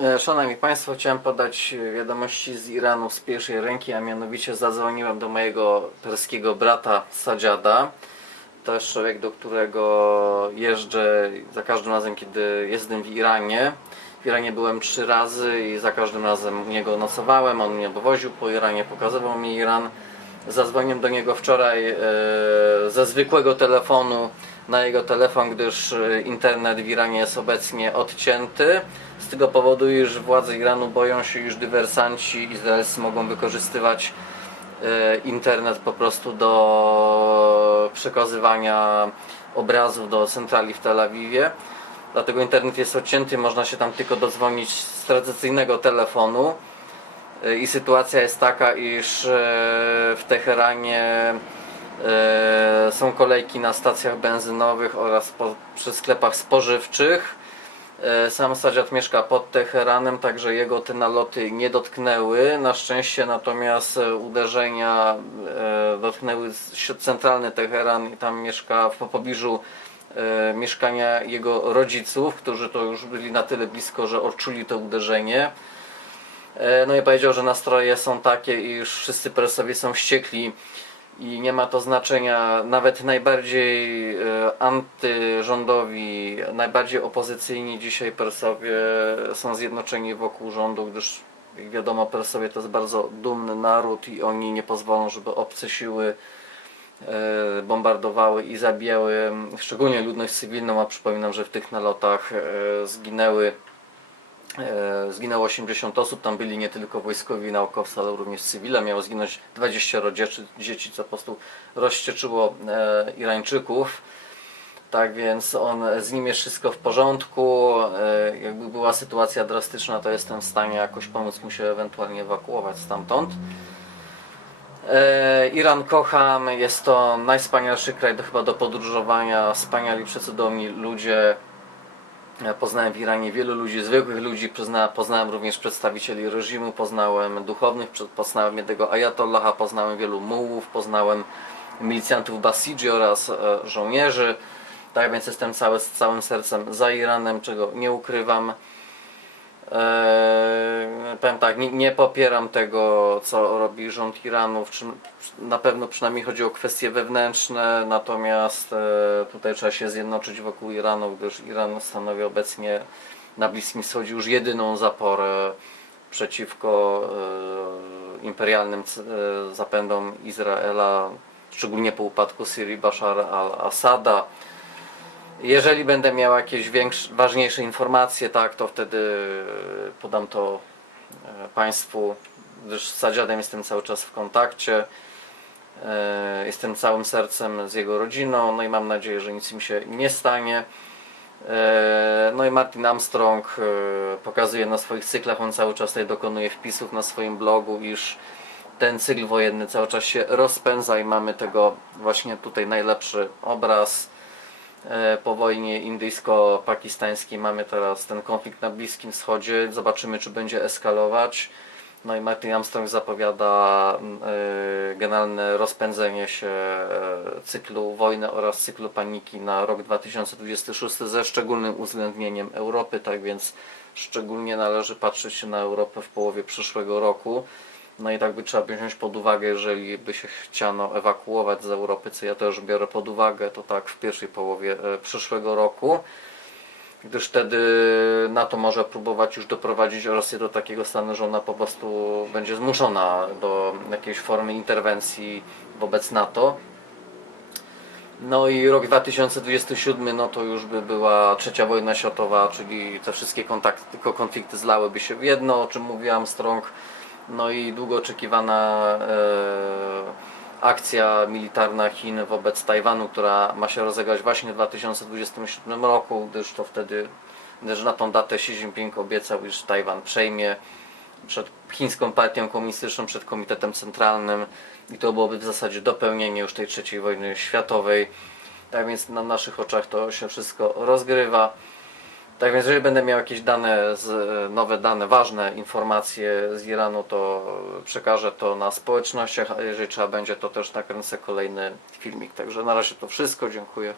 E, Szanowni Państwo, chciałem podać e, wiadomości z Iranu z pierwszej ręki, a mianowicie zadzwoniłem do mojego perskiego brata Sadziada. To jest człowiek, do którego jeżdżę za każdym razem, kiedy jestem w Iranie. W Iranie byłem trzy razy i za każdym razem u niego nocowałem, on mnie dowoził po Iranie, pokazywał mi Iran. Zadzwoniłem do niego wczoraj e, ze zwykłego telefonu na jego telefon, gdyż e, internet w Iranie jest obecnie odcięty. Z tego powodu, iż władze Iranu boją się, iż dywersanci izraelscy mogą wykorzystywać e, internet po prostu do przekazywania obrazów do centrali w Tel Awiwie. Dlatego internet jest odcięty, można się tam tylko dodzwonić z tradycyjnego telefonu. E, I sytuacja jest taka, iż w Teheranie są kolejki na stacjach benzynowych oraz po, przy sklepach spożywczych. E, Sam Sadziat mieszka pod Teheranem, także jego te naloty nie dotknęły. Na szczęście natomiast e, uderzenia e, dotknęły centralny Teheran i tam mieszka w pobliżu e, mieszkania jego rodziców, którzy to już byli na tyle blisko, że odczuli to uderzenie. E, No i powiedział, że nastroje są takie, iż wszyscy presowie są wściekli i nie ma to znaczenia. Nawet najbardziej e, antyrządowi, najbardziej opozycyjni dzisiaj persowie są zjednoczeni wokół rządu, gdyż jak wiadomo persowie to jest bardzo dumny naród i oni nie pozwolą, żeby obce siły e, bombardowały i zabijały szczególnie ludność cywilną, a przypominam, że w tych nalotach e, zginęły Zginęło 80 osób, tam byli nie tylko wojskowi naukowcy, ale również cywile. Miało zginąć 20 dzieci, dzieci co po prostu rozścieczyło e, Irańczyków. Tak więc on, z nim jest wszystko w porządku. E, jakby była sytuacja drastyczna, to jestem w stanie jakoś pomóc mu się ewentualnie ewakuować stamtąd. E, Iran kocham, jest to najwspanialszy kraj do, chyba do podróżowania, wspaniali, przecudowni ludzie. Ja Poznałem w Iranie wielu ludzi, zwykłych ludzi, pozna, poznałem również przedstawicieli reżimu, poznałem duchownych, poznałem jednego ajatollaha, poznałem wielu mułów, poznałem milicjantów Basiji oraz e, żołnierzy. Tak więc jestem cały, z całym sercem za Iranem, czego nie ukrywam. Eee, powiem tak, nie, nie popieram tego, co robi rząd Iranu. czym- Na pewno przynajmniej chodzi o kwestie wewnętrzne, natomiast e, tutaj trzeba się zjednoczyć wokół Iranu, gdyż Iran stanowi obecnie na Bliskim Wschodzie już jedyną zaporę przeciwko e, imperialnym e, zapędom Izraela, szczególnie po upadku Syrii Bashar al-Assada. Jeżeli będę miał jakieś większe, ważniejsze informacje, tak, to wtedy e, podam to e, Państwu, gdyż z Sadziadem jestem cały czas w kontakcie. E, Jestem całym sercem z jego rodziną, no i mam nadzieję, że nic mi się nie stanie. No i Martin Armstrong pokazuje na swoich cyklach, on cały czas tutaj dokonuje wpisów na swoim blogu, iż ten cykl wojenny cały czas się rozpędza i mamy tego właśnie tutaj najlepszy obraz. E, Po wojnie indyjsko-pakistańskiej mamy teraz ten konflikt na Bliskim Wschodzie. Zobaczymy, czy będzie eskalować. No i Martin Armstrong zapowiada mm, e, generalne rozpędzenie się e, cyklu wojny oraz cyklu paniki na rok 2026 ze szczególnym uwzględnieniem Europy, tak więc szczególnie należy patrzeć na Europę w połowie przyszłego roku. No i tak by trzeba wziąć pod uwagę, jeżeli by się chciano ewakuować z Europy, co ja też biorę pod uwagę, to tak w pierwszej połowie e, przyszłego roku gdyż wtedy NATO może próbować już doprowadzić Rosję do takiego stanu, że ona po prostu będzie zmuszona do jakiejś formy interwencji wobec NATO. No i rok 2027, no to już by była trzecia wojna światowa, czyli te wszystkie kontakty, tylko konflikty zlałyby się w jedno, o czym mówił Armstrong. No i długo oczekiwana e, akcja militarna Chin wobec Tajwanu, która ma się rozegrać właśnie w 2027 roku, gdyż to wtedy, gdyż na tą datę Xi Jinping obiecał, iż Tajwan przejmie przed chińską partią komunistyczną, przed komitetem centralnym i to byłoby w zasadzie dopełnienie już tej trzeciej wojny światowej. Tak więc na naszych oczach to się wszystko rozgrywa. Tak więc jeżeli będę miał jakieś dane, nowe dane, ważne informacje z Iranu, to przekażę to na społecznościach, a jeżeli trzeba będzie, to też nakręcę kolejny filmik. Także na razie to wszystko, dziękuję.